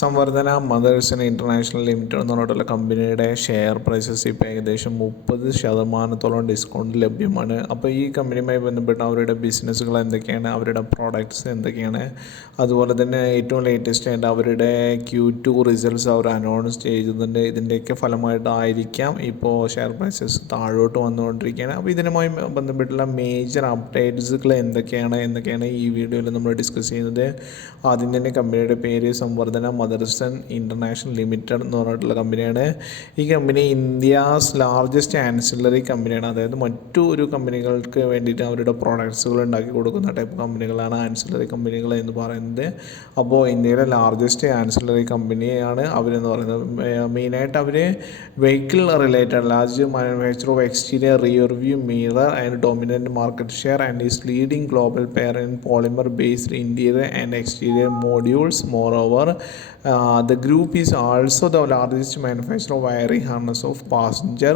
സംവർധന mothers international limited എന്ന് പറഞ്ഞിട്ടുള്ള കമ്പനിയുടെ ഷെയർ പ്രൈസസ് ഇപ്പോൾ ഏകദേശം 30% ഡിസ്കൗണ്ട് ലഭ്യമാണ്. അപ്പോൾ ഈ കമ്പനിയുമായി ബന്ധപ്പെട്ട് അവരുടെ ബിസിനസ്സുകൾ എന്തൊക്കെയാണ്, അവരുടെ പ്രോഡക്റ്റ്സ് എന്തൊക്കെയാണ്, അതുപോലെ തന്നെ ഏറ്റവും ലേറ്റസ്റ്റ് ആയിട്ട് അവരുടെ Q2 റിസൾട്ട്സ് അവർ അനൗൺസ് ചെയ്തിട്ടുണ്ട്. ഇതിൻ്റെയൊക്കെ ഫലമായിട്ടായിരിക്കാം ഇപ്പോൾ ഷെയർ പ്രൈസസ് താഴോട്ട് വന്നുകൊണ്ടിരിക്കുകയാണ്. അപ്പോൾ ഇതിനുമായി ബന്ധപ്പെട്ടുള്ള മേജർ അപ്ഡേറ്റ്സുകൾ എന്തൊക്കെയാണ് ഈ വീഡിയോയിൽ നമ്മൾ ഡിസ്കസ് ചെയ്യുന്നത്. ആദ്യം തന്നെ കമ്പനിയുടെ പേര് സംവർധന മദർസൺ ഇൻ്റർനാഷണൽ ലിമിറ്റഡ് എന്ന് പറഞ്ഞിട്ടുള്ള കമ്പനിയാണ്. ഈ കമ്പനി ഇന്ത്യാസ് ലാർജസ്റ്റ് ആൻസിലറി കമ്പനിയാണ്. അതായത് മറ്റൊരു കമ്പനികൾക്ക് വേണ്ടിയിട്ട് അവരുടെ പ്രോഡക്ട്സുകൾ ഉണ്ടാക്കി കൊടുക്കുന്ന ടൈപ്പ് കമ്പനികളാണ് ആൻസിലറി കമ്പനികൾ എന്ന് പറയുന്നത്. അപ്പോൾ ഇന്ത്യയിലെ ലാർജസ്റ്റ് ആൻസിലറി കമ്പനിയാണ് അവരെന്ന് പറയുന്നത്. മെയിനായിട്ട് അവർ vehicle related large manufacture of exterior rear view mirror and dominant market share and is leading global player in polymer based interior and exterior modules. Moreover the group is also the largest manufacturer of wiring harness of passenger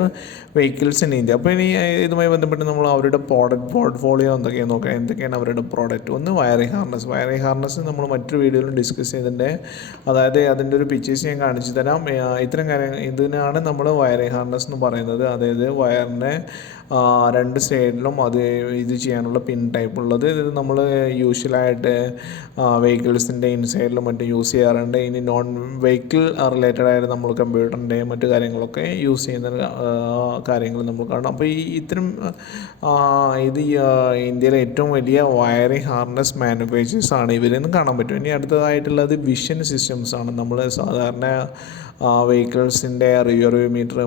vehicles in India. അപ്പോൾ ഇനി ഇതുമായി ബന്ധപ്പെട്ട് നമ്മൾ അവരുടെ product portfolio എന്തൊക്കെയാണ് അവരുടെ product. ഒന്ന് wiring harness നമ്മൾ മറ്റൊരു വീഡിയോയിലും ഡിസ്കസ് ചെയ്തിട്ടുണ്ട്. അതായത് അതിൻ്റെ ഒരു പിക്ചേഴ്സ് ഞാൻ കാണിച്ചു തരാം. ഇത്തരം കാര്യങ്ങൾ ഇതിനാണ് നമ്മൾ വയറിംഗ് ഹാർനസ് എന്ന് പറയുന്നത്. അതായത് വയറിനെ രണ്ട് സൈഡിലും ഇത് ചെയ്യാനുള്ള പിൻ ടൈപ്പ് ഉള്ളത്. ഇത് നമ്മൾ യൂഷ്വലായിട്ട് വെഹിക്കിൾസിൻ്റെ ഇൻസൈഡിലും മറ്റും യൂസ് ചെയ്യാറുണ്ട്. ഇനി നോൺ വെഹിക്കിൾ റിലേറ്റഡ് ആയിട്ട് നമ്മൾ കമ്പ്യൂട്ടറിൻ്റെ മറ്റു കാര്യങ്ങളൊക്കെ യൂസ് ചെയ്യുന്ന കാര്യങ്ങൾ നമ്മൾ കാണും. അപ്പോൾ ഇത്തരം ഇത് ഇന്ത്യയിലെ ഏറ്റവും വലിയ വയറിംഗ് ഹാർനസ് മാനുഫാക്ചേഴ്സ് ആണ് ഇവരെന്ന് കാണാൻ പറ്റും. ഇനി അടുത്തതായിട്ടുള്ളത് വിഷൻ സിസ്റ്റംസ് ആണ്. നമ്മൾ സാധാരണ വെഹിക്കിൾസിൻ്റെ റിയർ വ്യൂ മീറ്റർ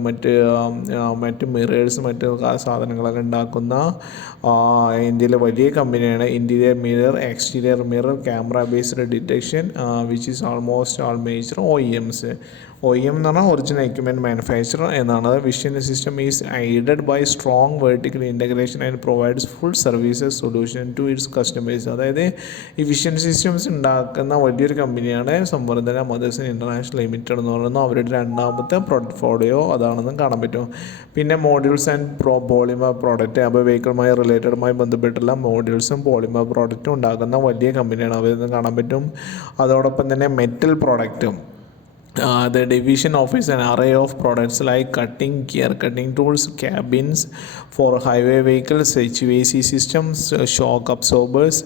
മറ്റ് മിറേഴ്സ് മറ്റ് സാധനങ്ങളൊക്കെ ഉണ്ടാക്കുന്ന ഇന്ത്യയിലെ വലിയ കമ്പനിയാണ്. Interior mirror, exterior mirror, camera based detection which is almost all major OEMs. OEM എന്ന് പറഞ്ഞാൽ ഒറിജിനൽ എക്യുപ്മെൻറ്റ് മാനുഫാക്ചറർ എന്നാണ്. Vision system is aided by strong vertical integration and provides full services solution to its customers. അതായത് ഈ vision systems ഉണ്ടാക്കുന്ന വലിയൊരു കമ്പനിയാണ് സംവർധന mothers international limited എന്ന് പറയുന്നത്. അവരുടെ രണ്ടാമത്തെ പോർട്ട്ഫോളിയോ അതാണെന്ന് കാണാൻ പറ്റും. പിന്നെ മോഡ്യൂൾസ് ആൻഡ് പോളിമർ പ്രോഡക്റ്റ്, അപ്പോൾ വെഹിക്കിളുമായി റിലേറ്റഡുമായി ബന്ധപ്പെട്ടുള്ള മോഡ്യൂൾസും പോളിമർ പ്രോഡക്റ്റും ഉണ്ടാക്കുന്ന വലിയ കമ്പനിയാണ് അവരെന്ന് കാണാൻ പറ്റും. അതോടൊപ്പം തന്നെ metal പ്രോഡക്റ്റും the division offers an array of products like cutting gear cutting tools, cabins for highway vehicles, HVAC systems, shock absorbers,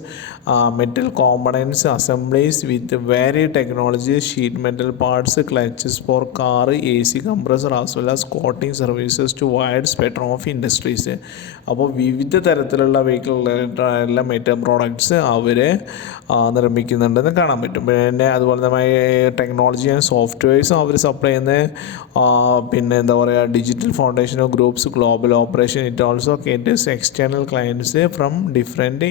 metal components, assemblies with varied technologies, sheet metal parts, clutches for car, AC compressor as well as coating services to wide spectrum of industries. അപ്പോൾ വിവിധ തരത്തിലുള്ള വെഹിക്കിളിലുള്ള metal products അവർ നിർമ്മിക്കുന്നുണ്ടെന്ന് കാണാൻ പറ്റും. പിന്നെ അതുപോലെ തന്നെ technology and സോഫ്റ്റ്വെയർസും our supply ചെയ്യുന്ന പിന്നെ എന്താ പറയുക digital foundation of groups global operation. It also കേറ്റേഴ്സ് external clients from different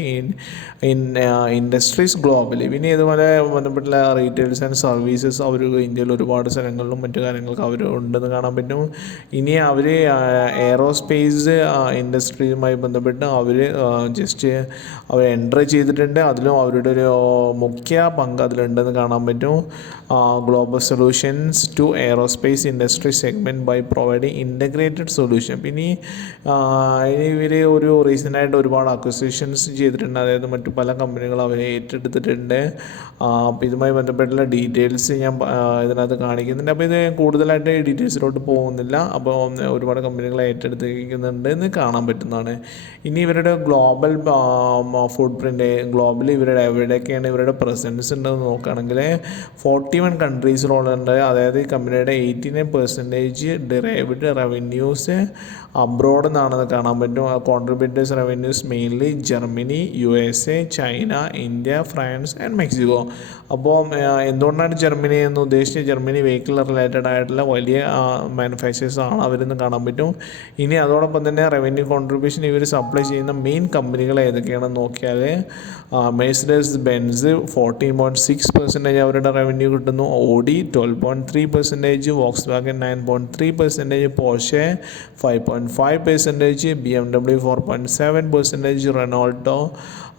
industries globally. പിന്നെ ഇതുപോലെ ബന്ധപ്പെട്ടുള്ള റീറ്റെയിൽസ് ആൻഡ് സർവീസസ് അവർ ഇന്ത്യയിൽ ഒരുപാട് സ്ഥലങ്ങളിലും മറ്റു കാര്യങ്ങൾക്ക് അവർ ഉണ്ടെന്ന് കാണാൻ പറ്റും. ഇനി അവർ എയറോസ്പേസ് ഇൻഡസ്ട്രിയുമായി ബന്ധപ്പെട്ട് അവർ എൻ്റർ ചെയ്തിട്ടുണ്ട്. അതിലും അവരുടെ ഒരു മുഖ്യ പങ്ക് അതിലുണ്ടെന്ന് കാണാൻ പറ്റും. Global solutions to aerospace industry segment by providing integrated solution. പിന്നെ ഇവർ ഒരു റീസെൻ്റായിട്ട് ഒരുപാട് അക്വിസിഷൻസ് ചെയ്തിട്ടുണ്ട്. അതായത് മറ്റു പല കമ്പനികൾ അവർ ഏറ്റെടുത്തിട്ടുണ്ട്. അപ്പോൾ ഇതുമായി ബന്ധപ്പെട്ടുള്ള ഡീറ്റെയിൽസ് ഞാൻ ഇതിനകത്ത് കാണിക്കുന്നുണ്ട്. അപ്പോൾ ഇത് കൂടുതലായിട്ട് ഡീറ്റെയിൽസിലോട്ട് പോകുന്നില്ല. അപ്പോൾ ഒരുപാട് കമ്പനികൾ ഏറ്റെടുത്തിരിക്കുന്നുണ്ട് എന്ന് കാണാൻ പറ്റുന്നതാണ്. ഇനി ഇവരുടെ ഗ്ലോബൽ ഫുഡ് പ്രിൻ്റ് ഗ്ലോബലി എവിടെയൊക്കെയാണ് ഇവരുടെ പ്രസൻസ് ഉണ്ടെന്ന് നോക്കുകയാണെങ്കിൽ 41 കൺട്രീസിലുണ്ട്. അതായത് ഈ കമ്പനിയുടെ 89% ഡിറൈവ്ഡ് റവന്യൂസ് അബ്രോഡ് എന്നാണെന്ന് കാണാൻ പറ്റും. Contributors revenues mainly Germany, USA, China, India, France and Mexico. അപ്പോൾ എന്തുകൊണ്ടാണ് ജർമ്മനി എന്ന് ഉദ്ദേശിച്ചത്? ജർമ്മനി വെഹിക്കിൾ റിലേറ്റഡ് ആയിട്ടുള്ള വലിയ മാനുഫാക്ചേഴ്സ് ആണ് അവരെന്ന് കാണാൻ പറ്റും. ഇനി അതോടൊപ്പം തന്നെ റവന്യൂ കോൺട്രിബ്യൂഷൻ ഇവർ സപ്ലൈ ചെയ്യുന്ന മെയിൻ കമ്പനികൾ ഏതൊക്കെയാണെന്ന് നോക്കിയാൽ മെഴ്സിഡസ് ബെൻസ് 14.6% അവരുടെ റവന്യൂ കിട്ടുന്നു. Audi 12.3%, Volkswagen 9.3%, Porsche 5.5%, BMW 4.7%, റെനോൾട്ടോ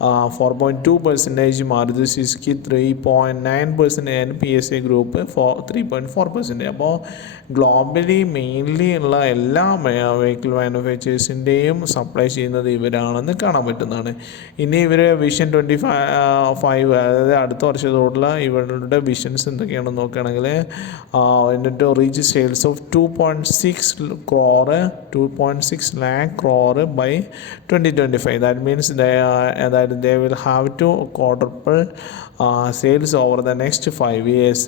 4.2%, Maruti Suzuki 3.9%, and PSA group 3.4%. അപ്പോൾ ഗ്ലോബലി മെയിൻലി ഉള്ള എല്ലാ വെഹിക്കിൾ മാനുഫാക്ചേഴ്സിൻ്റെയും സപ്ലൈ ചെയ്യുന്നത് ഇവരാണെന്ന് കാണാൻ പറ്റുന്നതാണ്. ഇനി ഇവർ വിഷൻ 25 അതായത് അടുത്ത വർഷത്തോടുള്ള ഇവരുടെ വിഷൻസ് എന്തൊക്കെയാണെന്ന് നോക്കുകയാണെങ്കിൽ എന്നിട്ട് reach sales of 2.6 lakh crore by 2025. That means that they will have to quadruple sales over the next 5 years.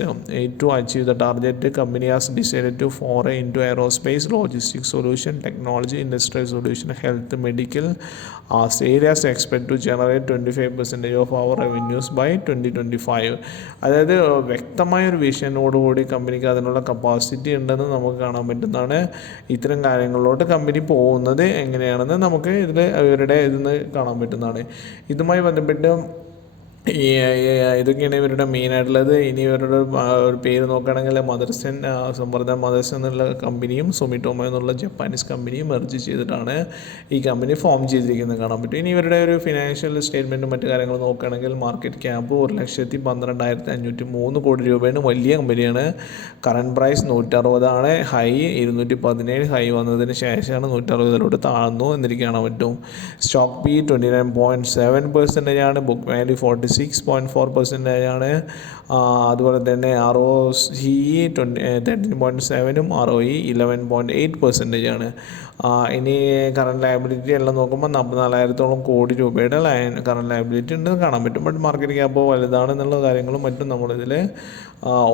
To achieve the target, the company has decided to foray into aerospace, logistics solution, technology, industrial solution, health, medical areas expect to generate 25% of our revenues by 2025. അതായത് വ്യക്തമായൊരു വിഷനോടുകൂടി കമ്പനിക്ക് അതിനുള്ള capacity ഉണ്ടെന്ന് നമുക്ക് കാണാൻ പറ്റുന്നതാണ്. ഇത്തരം കാര്യങ്ങളിലോട്ട് company പോകുന്നത് എങ്ങനെയാണെന്ന് നമുക്ക് ഇവരുടെ ഇതിൽ കാണാൻ പറ്റുന്നതാണ്. ഇതുമായി ബന്ധപ്പെട്ട് ഇതൊക്കെയാണ് ഇവരുടെ മെയിനായിട്ടുള്ളത്. ഇനി ഇവരുടെ ഒരു പേര് നോക്കുകയാണെങ്കിൽ മദർസൺ സമ്പ്രദായ മദർസൺ എന്നുള്ള കമ്പനിയും സുമിറ്റോമോ എന്നുള്ള ജപ്പാനീസ് കമ്പനിയും മെർജ് ചെയ്തിട്ടാണ് ഈ കമ്പനി ഫോം ചെയ്തിരിക്കുന്നത് കാണാൻ പറ്റും. ഇനി ഇവരുടെ ഒരു ഫിനാൻഷ്യൽ സ്റ്റേറ്റ്മെൻറ്റും മറ്റു കാര്യങ്ങൾ നോക്കുകയാണെങ്കിൽ മാർക്കറ്റ് ക്യാപ്പ് 1,12,503 കോടി രൂപയാണ്. വലിയ കമ്പനിയാണ്. കറണ്ട് പ്രൈസ് 160 ഹൈ 217 ഹൈ വന്നതിന് ശേഷമാണ് 160 താഴ്ന്നു എന്നിരിക്കും കാണാൻ പറ്റും. സ്റ്റോക്ക് പി 29.7% ബുക്ക് വാല്യൂ 46.4% അതുപോലെ തന്നെ ROCE 13.7 ROE 11.8% ഇനി കറണ്ട് ലയബിലിറ്റി എല്ലാം നോക്കുമ്പോൾ 44,000 കോടി രൂപയുടെ കറണ്ട് ലയബിലിറ്റി ഉണ്ടെന്ന് കാണാൻ പറ്റും. ബട്ട് മാർക്കറ്റ് ക്യാപ്പ് വലുതാണെന്നുള്ള കാര്യങ്ങളും മറ്റും നമ്മളിതിൽ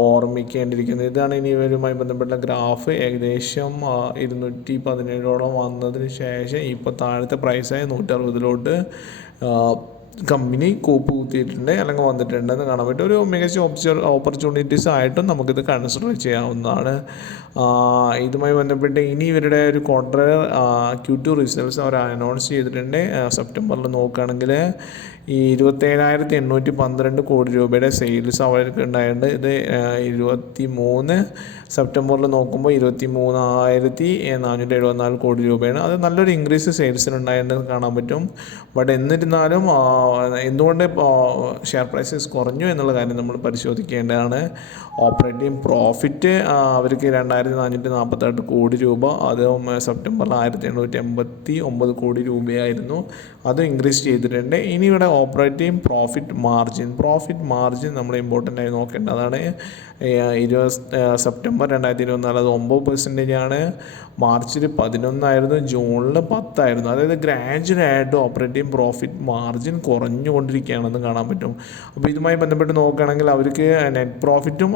ഓർമ്മിക്കേണ്ടിയിരിക്കുന്നത്. ഇതാണ് ഇനി ഇവരുമായി ബന്ധപ്പെട്ട ഗ്രാഫ്. ഏകദേശം 217 വന്നതിന് ശേഷം ഇപ്പോൾ താഴത്തെ പ്രൈസായ 160 കമ്പനി കൂപ്പ് കുത്തിയിട്ടുണ്ട് അല്ലെങ്കിൽ വന്നിട്ടുണ്ടെന്ന് കാണാൻ പറ്റും. ഒരു മികച്ച ഓപ്പർച്യൂണിറ്റീസ് ആയിട്ടും നമുക്കിത് കൺസിഡർ ചെയ്യാവുന്നതാണ്. ഇതുമായി ബന്ധപ്പെട്ട് ഇനി ഇവരുടെ ഒരു ക്വാർട്ടർ Q2 റിസൾട്ട്സ് അവർ അനൗൺസ് ചെയ്തിട്ടുണ്ട്. സെപ്റ്റംബറിൽ നോക്കുകയാണെങ്കിൽ ഈ 27,812 കോടി രൂപയുടെ സെയിൽസ് അവർക്ക് ഉണ്ടായിട്ടുണ്ട്. ഇത് 23 സെപ്റ്റംബറിൽ നോക്കുമ്പോൾ 23,474 കോടി രൂപയാണ്. അത് നല്ലൊരു ഇൻക്രീസ് സെയിൽസിനുണ്ടായിട്ടുണ്ടെന്ന് കാണാൻ പറ്റും. ബട്ട് എന്നിരുന്നാലും എന്തുകൊണ്ട് ഷെയർ പ്രൈസസ് കുറഞ്ഞു എന്നുള്ള കാര്യം നമ്മൾ പരിശോധിക്കേണ്ടതാണ്. ഓപ്പറേറ്റിംഗ് പ്രോഫിറ്റ് അവർക്ക് 2,448 കോടി രൂപ, അത് സെപ്റ്റംബറിൽ 1,889 കോടി രൂപയായിരുന്നു. അത് ഇൻക്രീസ് ചെയ്തിട്ടുണ്ട്. ഇനി ഇവിടെ ഓപ്പറേറ്റിംഗ് പ്രോഫിറ്റ് മാർജിൻ നമ്മൾ ഇമ്പോർട്ടൻ്റ് ആയി നോക്കേണ്ടതാണ്. സെപ്റ്റംബർ 2024 അത് 9% മാർച്ചിൽ 11 ജൂണിൽ 10 അതായത് ഗ്രാജുവലായിട്ട് ഓപ്പറേറ്റിംഗ് പ്രോഫിറ്റ് മാർജിൻ കുറഞ്ഞുകൊണ്ടിരിക്കുകയാണെന്ന് കാണാൻ പറ്റും. അപ്പോൾ ഇതുമായി ബന്ധപ്പെട്ട് നോക്കുകയാണെങ്കിൽ അവർക്ക് നെറ്റ് പ്രോഫിറ്റും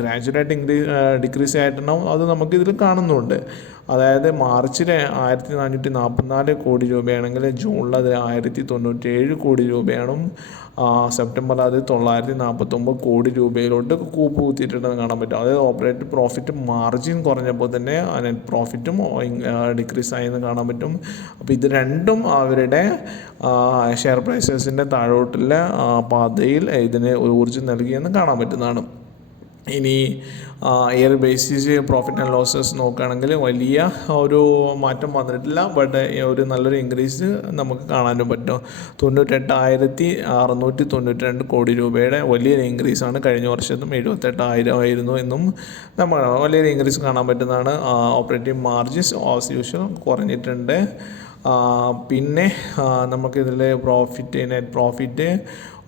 ഗ്രാജുവലായിട്ട് ഡിക്രീസ് ആയിട്ടുണ്ടാവും. അത് നമുക്കിതിൽ കാണുന്നുണ്ട്. അതായത് മാർച്ചിൽ 1,444 കോടി രൂപയാണെങ്കിൽ ജൂണിൽ അത് 1,097 കോടി രൂപയാണ്. സെപ്റ്റംബറിൽ അത് 949 കോടി രൂപയിലോട്ട് കൂപ്പ് കുത്തിയിട്ടുണ്ടെന്ന് കാണാൻ പറ്റും. അതായത് ഓപ്പറേറ്റ് പ്രോഫിറ്റ് മാർജിൻ കുറഞ്ഞപ്പോൾ തന്നെ നെറ്റ് പ്രോഫിറ്റും ഡിക്രീസ് ആയെന്ന് കാണാൻ പറ്റും. അപ്പോൾ ഇത് രണ്ടും അവരുടെ ഷെയർ പ്രൈസസിൻ്റെ താഴോട്ടുള്ള പാതയിൽ ഇതിന് ഒരു ഊർജ്ജം നൽകിയെന്ന് കാണാൻ പറ്റുന്നതാണ്. ഇനി year basis profit and losses നോക്കുകയാണെങ്കിൽ വലിയ ഒരു മാറ്റം വന്നിട്ടില്ല. ബട്ട് ഒരു നല്ലൊരു ഇൻക്രീസ് നമുക്ക് കാണാനും പറ്റും. 98,692 കോടി രൂപയുടെ വലിയൊരു ഇൻക്രീസാണ്. കഴിഞ്ഞ വർഷത്തും 78,000 ആയിരുന്നു എന്നും നമ്മൾ വലിയൊരു ഇൻക്രീസ് കാണാൻ പറ്റുന്നതാണ്. ഓപ്പറേറ്റിംഗ് മാർജിൻസ് ആസ് യൂഷ്വൽ കുറഞ്ഞിട്ടുണ്ട്. പിന്നെ നമുക്കിതിൽ നെറ്റ് പ്രോഫിറ്റ്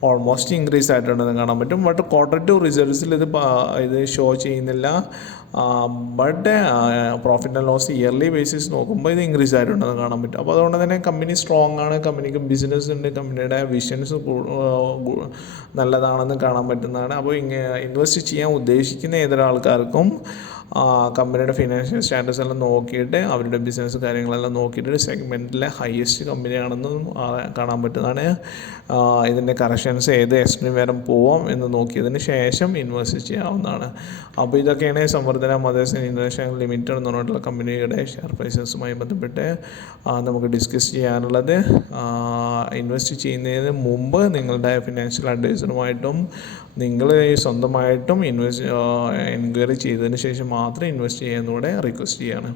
ഓൾമോസ്റ്റ് ഇൻക്രീസ് ആയിട്ടുണ്ടെന്ന് കാണാൻ പറ്റും. ബട്ട് Q2 റിസൾട്ട്സിൽ ഇത് ഷോ ചെയ്യുന്നില്ല. But profit and loss yearly basis നോക്കുമ്പോൾ ഇത് ഇൻക്രീസ് ആയിട്ടുണ്ടെന്ന് കാണാൻ പറ്റും. അപ്പോൾ അതുകൊണ്ട് തന്നെ കമ്പനി സ്ട്രോങ് ആണ്, കമ്പനിക്ക് ബിസിനസ് ഉണ്ട്, കമ്പനിയുടെ വിഷൻസ് നല്ലതാണെന്ന് കാണാൻ പറ്റുന്നതാണ്. അപ്പോൾ ഇൻവെസ്റ്റ് ചെയ്യാൻ ഉദ്ദേശിക്കുന്ന ഏതൊരാൾക്കാർക്കും കമ്പനിയുടെ ഫിനാൻഷ്യൽ സ്റ്റാറ്റസ് എല്ലാം നോക്കിയിട്ട് അവരുടെ ബിസിനസ് കാര്യങ്ങളെല്ലാം നോക്കിയിട്ട് സെഗ്മെൻറ്റിലെ ഹയസ്റ്റ് കമ്പനിയാണെന്നും കാണാൻ പറ്റുന്നതാണ്. ഇതിൻ്റെ കറക്ഷൻസ് ഏത് എക്സ്ട്രീം വരെ പോവാം എന്ന് നോക്കിയതിന് ശേഷം ഇൻവെസ്റ്റ് ചെയ്യാവുന്നതാണ്. അപ്പോൾ ഇതൊക്കെയാണ് സംവർദ്ധന മദേഴ്സ് ഇൻ്റർനാഷണൽ ലിമിറ്റഡ് എന്ന് പറഞ്ഞിട്ടുള്ള കമ്പനിയുടെ ഷെയർ പ്രൈസസുമായി ബന്ധപ്പെട്ട് നമുക്ക് ഡിസ്കസ് ചെയ്യാനുള്ളത്. ഇൻവെസ്റ്റ് ചെയ്യുന്നതിന് മുമ്പ് നിങ്ങളുടെ ഫിനാൻഷ്യൽ അഡ്വൈസറുമായിട്ടും നിങ്ങൾ സ്വന്തമായിട്ടും എൻക്വയറി ചെയ്തതിന് ശേഷം മാത്രം ഇൻവെസ്റ്റ് ചെയ്യാമെന്നൂടെ റിക്വസ്റ്റ് ചെയ്യാണ്.